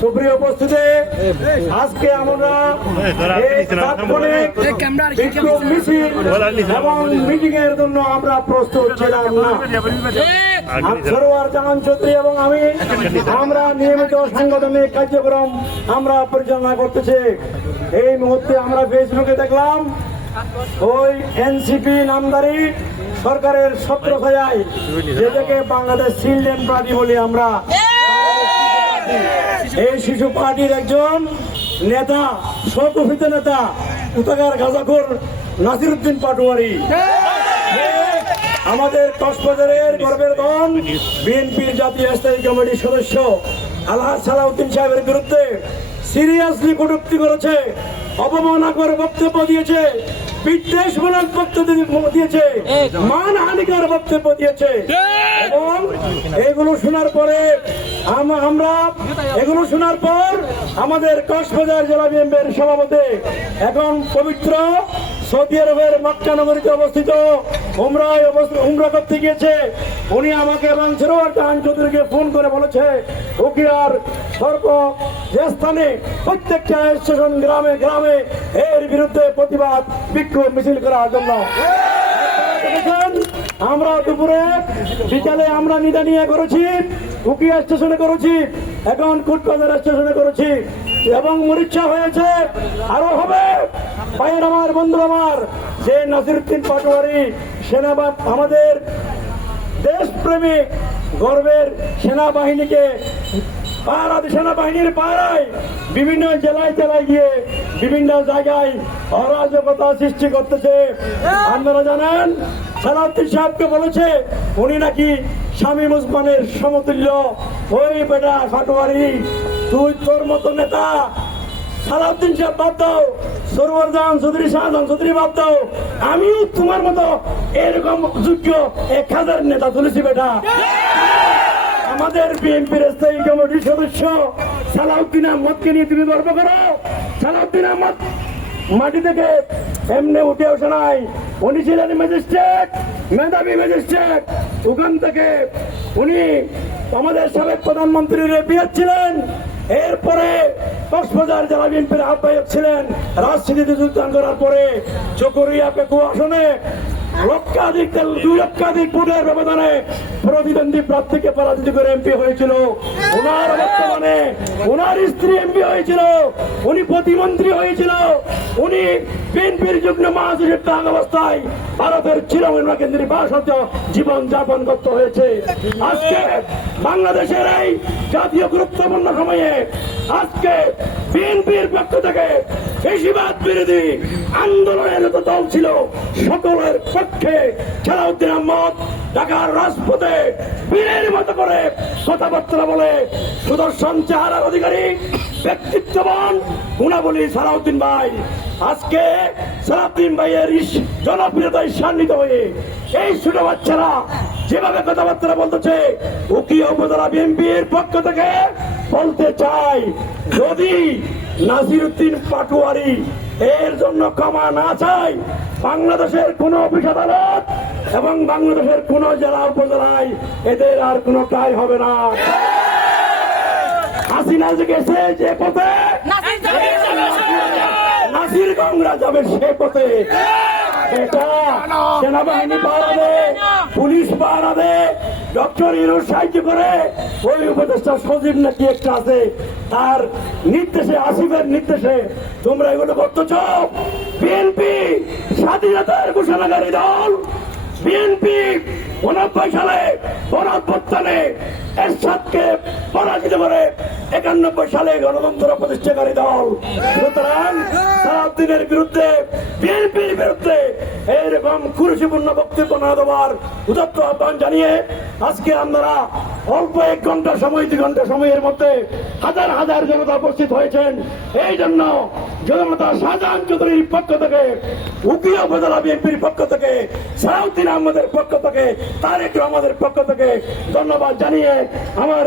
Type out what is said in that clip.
সুপ্রিয় উপস্থিতি আজকে আমরা এই বিক্ষোভ মিছিল এবং মিটিং এর জন্য আমরা প্রস্তুত ছিলাম না। সরোয়ার জাহান চৌধুরী এবং আমি আমরা নিয়মিত সাংগঠনিক কার্যক্রম আমরা পরিচালনা করতেছি। এই মুহূর্তে আমরা ফেসবুকে দেখলাম ওই এনসিপি নামদারি সরকারের ছত্র ছায় যেটাকে বাংলাদেশ চিলড্রেন পার্টি বলি আমরা। এই শিশু পার্টির একজন নেতা স্বঘোষিত নেতা উতাগার গাজাখোর নাসিরুদ্দিন পাটোয়ারি। আমাদের কক্সবাজারের গর্বের ধন বিএনপির জাতীয় স্থায়ী কমিটির সদস্য আলহাজ সালাউদ্দিন সাহেবের বিরুদ্ধে সিরিয়াসলি কটূক্তি করেছে অবমাননা করে বক্তব্য দিয়েছে। বিদ্বেষমূলক বক্তব্য দিয়েছে। মানহানিকর বক্তব্য দিয়েছে। এবং এগুলো শোনার পরে আমরা এগুলো শোনার পর আমাদের কক্সবাজার জেলা বিএনপির সভাপতি এখন পবিত্র সৌদি আরবের মক্কা নগরীতে অবস্থিত। উমরা করতে গিয়েছে। উনি আমাকে এবং সরোয়ার জাহান চৌধুরীকে ফোন করে বলেছে উকিয়ার সর্ব যে স্থানে প্রত্যেকটা স্টেশন গ্রামে গ্রামে এর বিরুদ্ধে প্রতিবাদ, বিক্ষোভ, মিছিল করার জন্য। আমরা দুপুরে, বিকালে আমরা নিদানিয়া করেছি, উকিয়া স্টেশনে করেছি, এখন কুটবাজার স্টেশনে করেছি। এবং মরিচ্ছা হয়েছে। আরও হবে। ভাইয়ের আমার বন্ধু আমার, যে নাসিরুদ্দিন পাটোয়ারি সেনাবা আমাদের দেশপ্রেমী গর্বের সেনাবাহিনীকে পাহারা সেনাবাহিনীর পাহারায় বিভিন্ন জেলায় জেলায় গিয়ে বিভিন্ন জায়গায় অরাজকতা সৃষ্টি করতেছে। আপনারা জানেন, সালাউদ্দিন সাহেবকে বলেছে, উনি নাকি স্বামী মুসমানের সমতুল্য। ওই বেটা ফাটোয়ারি তুই মতো নেতা সালাউদ্দিন সাহেব বাদ দাও, সরোয়ার জান চৌধুরী শাহজাহান, চৌধুরী বাদ দাও। আমিও তোমার মতো এরকম যোগ্য এক হাজার নেতা তুলেছি বেটা। আমাদের বিএনপির স্থায়ী কমিটির সদস্য সালাউদ্দিন আহমদকে নিয়ে তুমি গর্ব করো। সালাউদ্দিন আহমদ মাটি থেকে এমনি উঠে আসে নাই। উনি ছিলেন ম্যাজিস্ট্রেট, মেধাবী ম্যাজিস্ট্রেট। ওখান থেকে উনি আমাদের সাবেক প্রধানমন্ত্রীর বিয়ে ছিলেন এরপরে কক্সবাজার জেলা বিএনপির আহ্বায়ক ছিলেন। রাজনীতিতে যোগদান করার পরে চকরিয়া পেকু আসনে লক্ষাধিক দুই লক্ষাধিক ভোটের ব্যবধানে প্রতিদ্বন্দ্বী প্রার্থীকে পরাজিত করে এমপি হয়েছিল। ওনার বর্তমানে ওনার স্ত্রী এমপি হয়েছিল, উনি প্রতিমন্ত্রী হয়েছিল, উনি বিএনপির মহাসচিব থাকা অবস্থায় ভারতের জীবন যাপন করতে হয়েছে। আজকে বাংলাদেশের এই জাতীয় গুরুত্বপূর্ণ সময়ে আজকে বিএনপির পক্ষ থেকে বেশিরভাগ বিরোধী আন্দোলনের দল ছিল, সকলের পক্ষে সালাউদ্দিন আহমদ ঢাকার রাজপথে বীরের মতো করে কথাবার্তা বলে সুদর্শন চেহারার অধিকারী, ব্যক্তিত্ববান গুণাবলী সালাউদ্দিন ভাই। আজকে সালাউদ্দিন ভাইয়ের জনপ্রিয়তায় সান্নিত হয়ে এই ছোট বাচ্চারা যেভাবে কথাবার্তা বলতেছে উকিয়া উপজেলা বিএনপির পক্ষ থেকে বলতে চাই যদি নাসিরুদ্দিন পাটুয়ারি এর জন্য ক্ষমা না চাই। বাংলাদেশের কোন অফিস আদালত এবং বাংলাদেশের কোন জেলা উপজেলায় এদের আর কোনো কাজ হবে না। হাসিনা গেছে যে পথে নাসির গঙ্গরা যাবে সে পথে। এটা সেনাবাহিনী পাহারা পুলিশ পাহারা ডক্টর ইউনুস সাহায্য করে ওই উপদেষ্টা সজীব নাকি একটা আছে, তার নির্দেশে, আসিফের নির্দেশে তোমরা এগুলো করতেছ। বিএনপি স্বাধীনতার ঘোষণাকারী দল, বিএনপি উনব্বই সালে গণঅভ্যুত্থানে এরশাদকে পরাজিত করে একানব্বই সালে গণতন্ত্র প্রতিষ্ঠাকারী দল। সুতরাং সালাউদ্দিনের বিরুদ্ধে, বিএনপির বিরুদ্ধে এইরকম কুরুষিপূর্ণ বক্তব্য না দেওয়ার উদত্ত আহ্বান জানিয়ে আজকে আমরা অল্প এক ঘণ্টা সময়, দুই ঘণ্টা সময়ের মধ্যে হাজার হাজার জনতা উপস্থিত হয়েছেন। এই জন্য জনতা শাহজাহান চৌধুরীর পক্ষ থেকে উকিয়া উপজেলা বিএনপির পক্ষ থেকে সালাউদ্দিন আহমদের পক্ষ থেকে, তারেক রহমানের পক্ষ থেকে ধন্যবাদ জানিয়ে আমার